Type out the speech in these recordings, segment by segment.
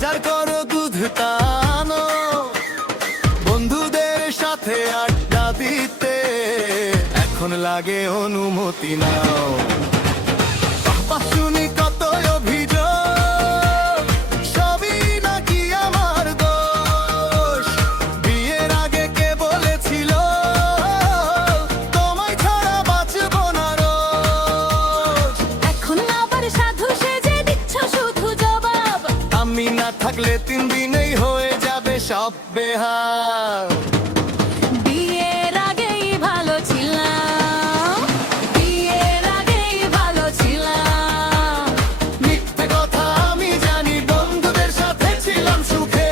বাজার করো, দুধ টানো, বন্ধুদের সাথে আড্ডা দিতে এখন লাগে অনুমতি নাও। বাবা শুনি কত অভিযোগ, সবই নাকি আমার দোষ। বিয়ের আগে কে বলেছিল তোমায় ছাড়া বাঁচবো না রোজ? এখন আবার সাধু সেজে দিচ্ছ শুধু জবাব। আমি না থাকলে 3 দিনেই হয়ে যাবে সব বেহাল। বিয়ের আগেই ভালো ছিলাম, বিয়ের আগেই ভালো ছিলাম। মিথ্যে কথা আমি জানি, বন্ধুদের সাথে ছিলাম সুখে,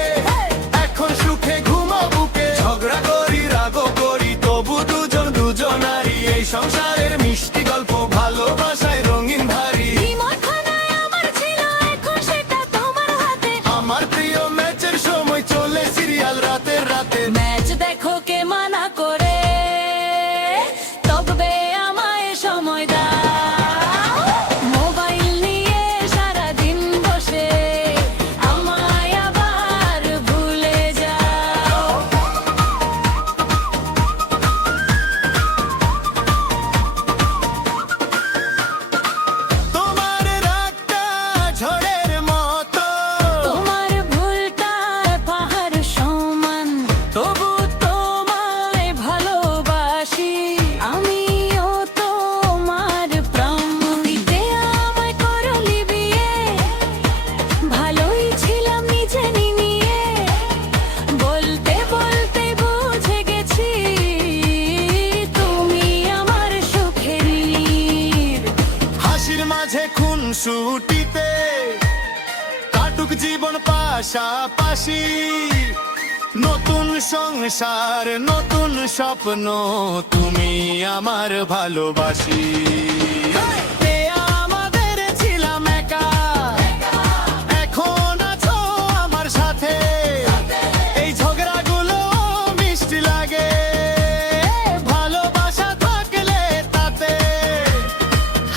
এখন সুখে ঘুমো বুকে। ঝগড়া করি, রাগও করি, তবু দুজন দুজনারই এই সংসারের মিষ্টি গল্প, ভালোবাসায় রঙিন ভারী। বিমরখানায় আমার ছিল, এখন সেটা তোমার হাতে। আমার প্রিয় ম্যাচের সময় চলে সিরিয়াল রাতের রাতে। ম্যাচ দেখো কে মানা করে, তবে আমায় সময় দাও। মোবাইল নিয়ে সারাদিন বসে আমায় আবার ভুলে যাও। তোমার রাগটা ঝড়ের মতো, তোমার ভুলটা পাহাড় সমান, তবু তোমায় ভালোবাসি। আমিও তোমার প্রাণ। দিতে আমায় করলি বিয়ে, ভালোই ছিলাম নিজে নিয়ে। বলতে বলতে বুঝে গেছি তুমি আমার সুখের নীর। হাসির মাঝে খুন ছুটিতে কাটুক জীবন পাশাপাশি। নতুন সংসার, নতুন স্বপ্ন, তুমি আমার ভালোবাসি। এ আমাদের ছিলাম একা, এখন আছো আমার সাথে। এই ঝগড়াগুলো মিষ্টি লাগে, ভালোবাসা থাকলে তাতে।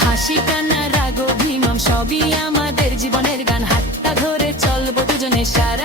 হাসি কান্না রাগ অভিমান সবই আমাদের জীবনের গান। হাতটা ধরে চলবো দুজনে সারা